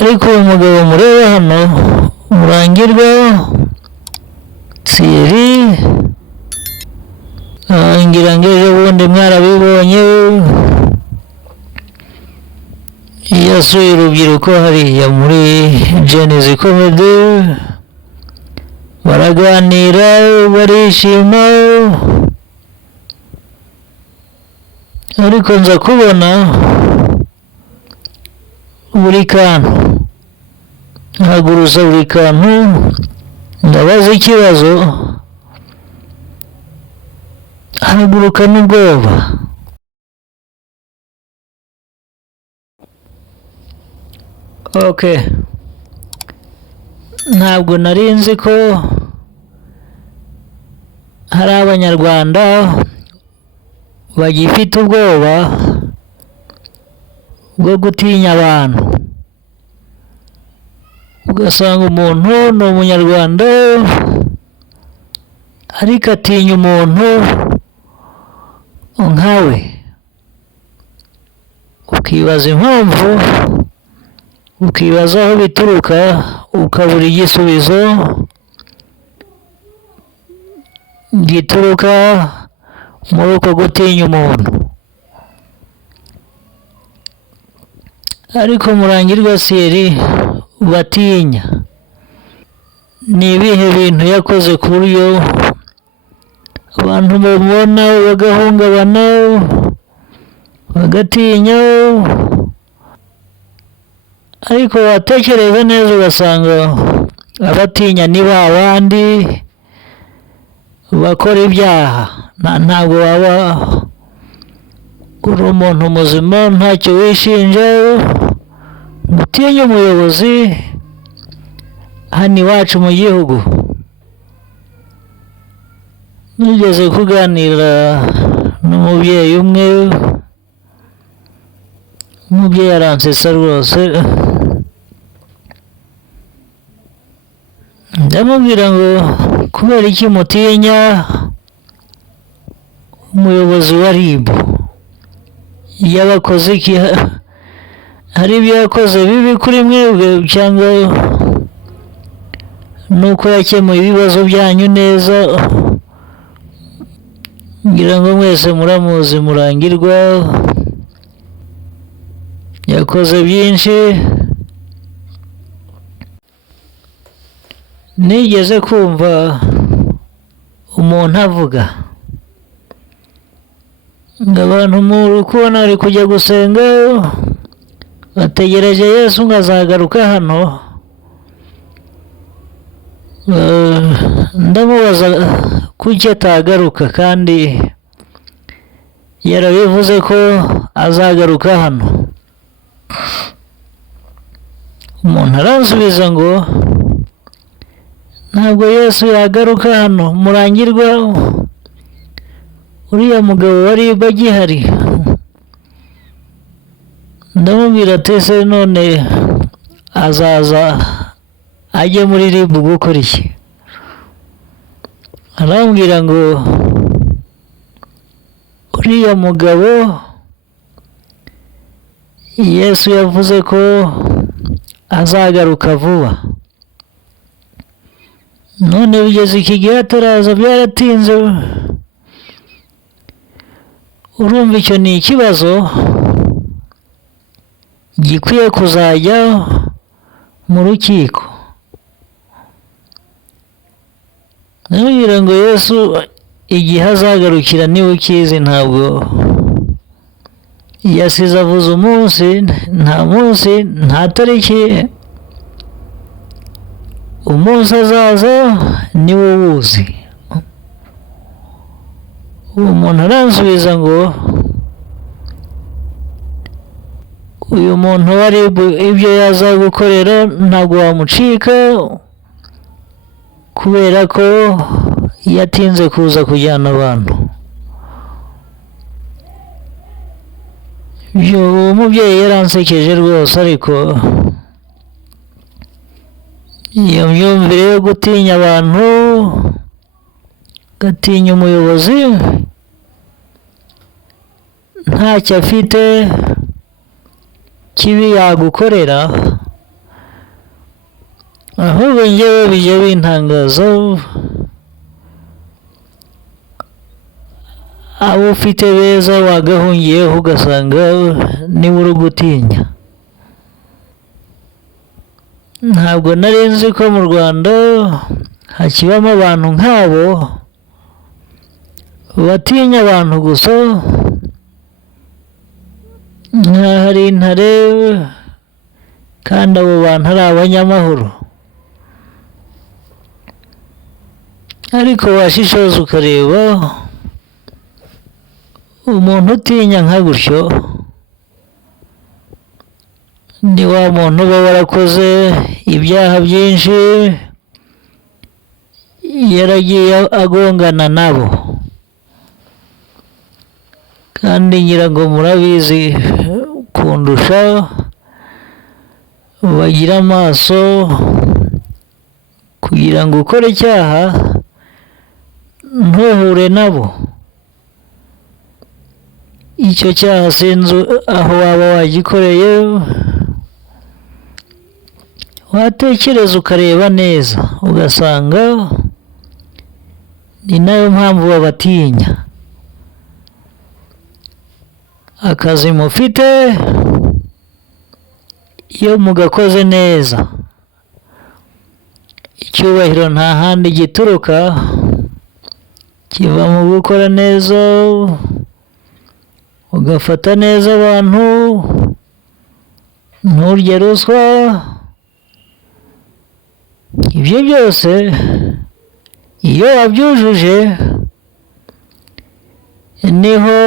ariko uyu mugabo mureba hano Murangirwa Thierry, ngira ngo ejo bundi mwarabibonye yasuye urubyiruko hariya muri Genesis Comedy, baraganira barishima, ariko nza kubona buri kantu ntaguruza buri kantu, ndabaza ikibazo haguruka n'ubwoba. Okay, ntabwo nari nzi ko hari abanyarwanda bagifite ubwoba bwo gutinya abantu. Ugasanga umuntu ni umunyarwanda ariko atinya umuntu nkawe, ukibaza impamvu, ukibaza aho bituruka, ukabura igisubizo gituruka muri uko gutinya umuntu. Ariko Murangirwa Thierry batinya, ni ibihe bintu yakoze ku buryo abantu bamubona bagahungabana, bagatinya? Ariko watekereza neza ugasanga abatinya ni ba bandi bakora ibyaha. Ntabwo waba uri umuntu muzima ntacyo wishinja ngo utinye umuyobozi hano iwacu mu gihugu. Nigeze kuganira n'umubyeyi umwe, umubyeyi aransetsa rwose, ndamubwira ngo kubera iki mutinya umuyobozi wa RIB? Yabakoze iki? Hari ibyo yakoze bibi kuri mwebwe, cyangwa nuko yakemuye ibibazo byanyu neza? Ngira ngo mwese muramuzi Murangirwa, yakoze byinshi. Nigeze kumva umuntu avuga ngo abantu muri kubona bari kujya gusenga bategereje Yesu ngo azagaruka hano. Ndamubaza kuki atagaruka kandi yarabivuze ko azagaruka hano. Umuntu aransubiza ngo ntabwo Yesu yagaruka hano, Murangirwa uriya mugabo wari bagihari. Ndamubwira ati ese none azaza ajye muri RIB gukora iki? Arambwira ngo uriya mugabo Yesu yavuze ko azagaruka vuba, none bigeze iki gihe ataraza, byaratinze. Urumva icyo ni ikibazo gikwiye kuzajya mu rukiko. Ndamubwira ngo Yesu igihe azagarukira niwe ukizi, ntabwo yasize avuze umunsi, nta munsi, nta tariki. Umunsi azaza niwe uwuzi. Uwo muntu aransubiza ngo uyu muntu wari ibyo yazagukorera ntabwo wamucika, kubera ko yatinze kuza kujyana abantu. Uwo mubyeyi yaransekeje rwose, ariko iyo myumvire yo gutinya abantu, gatinya umuyobozi ntacyo afite kibi yagukorera, ahubwo njyewe bijya bintangaza abo ufite beza wagahungiyeho ugasanga niba uri gutinya. Ntabwo nari nzi ko mu Rwanda hakibamo abantu nk'abo batinya abantu gusa, nk'aho ari intare kandi abo bantu ari abanyamahoro. Ariko washishoza ukareba umuntu utinya nka gutyo ni wa muntu uba warakoze ibyaha byinshi, yaragiye agongana nabo, kandi ngira ngo murabizi kundusha, bagira amaso kugira ngo ukore icyaha ntuhure nabo. Icyo cyaha sinzi aho waba wagikoreye, watekereza ukareba neza ugasanga ni nayo mpamvu babatinya. Akazi mufite iyo mugakoze neza, icyubahiro nta handi gituruka, kiva mu gukora neza, ugafata neza abantu, nturye ruswa. Ibyo byose iyo wabyujuje niho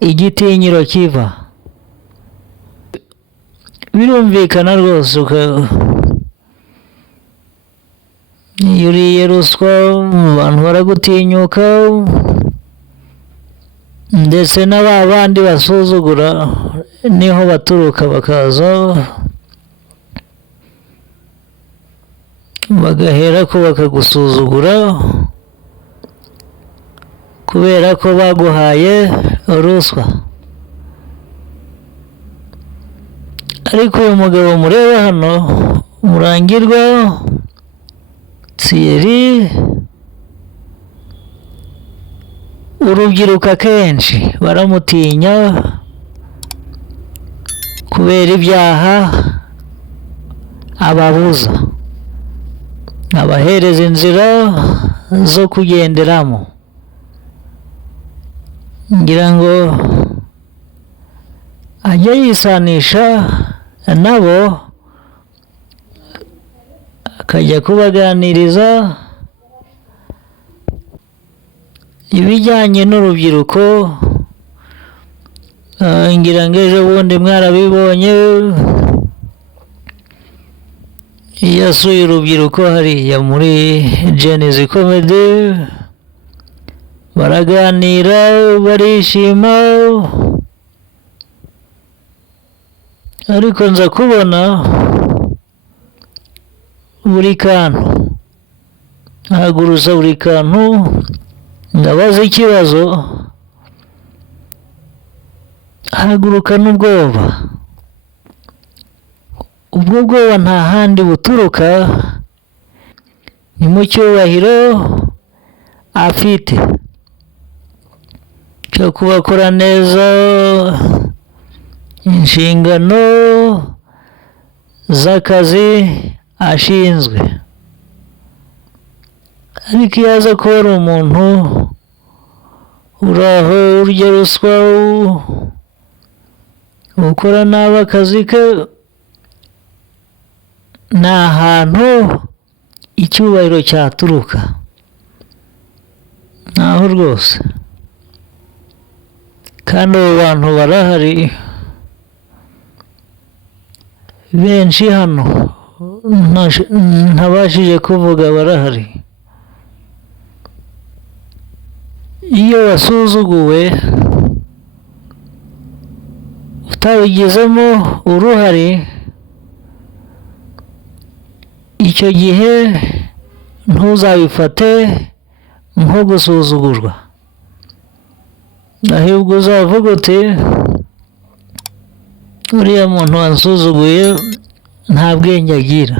igitinyiro kiva. Birumvikana rwose, iyo uriye ruswa abantu baragutinyuka, ndetse na ba bandi basuzugura niho baturuka bakaza bagahera ko bakagusuzugura kubera ko baguhaye ruswa. Ariko uyu mugabo mureba hano, Murangirwa Thierry, urubyiruko akenshi baramutinya kubera ibyaha ababuza, abahereza inzira zo kugenderamo. Ngira ngo ajya yisanisha nabo, akajya kubaganiriza ibijyanye n'urubyiruko. Ngira ngo ejo bundi mwarabibonye, yasuye urubyiruko hariya muri Genesis Comedy, baraganira barishima. Ariko nza kubona buri kantu, ahaguruza buri kantu, ndabaza ikibazo, ahagurukana ubwoba. Ubwo bwoba nta handi buturuka, ni mu cyubahiro afite cyo kubakora neza inshingano z'akazi ashinzwe. Ariko iyo aza kuba ari umuntu uri aho urya ruswa, ukora nabi akazi ke, ni ahantu icyubahiro cyaturuka, naho rwose. Kandi abo bantu barahari benshi hano, ntabashije kuvuga, barahari. Iyo wasuzuguwe utabigizemo uruhare, icyo gihe ntuzabifate nko gusuzugurwa, ahubwo uzavuga uti uriya muntu wansuzuguye nta bwenge agira.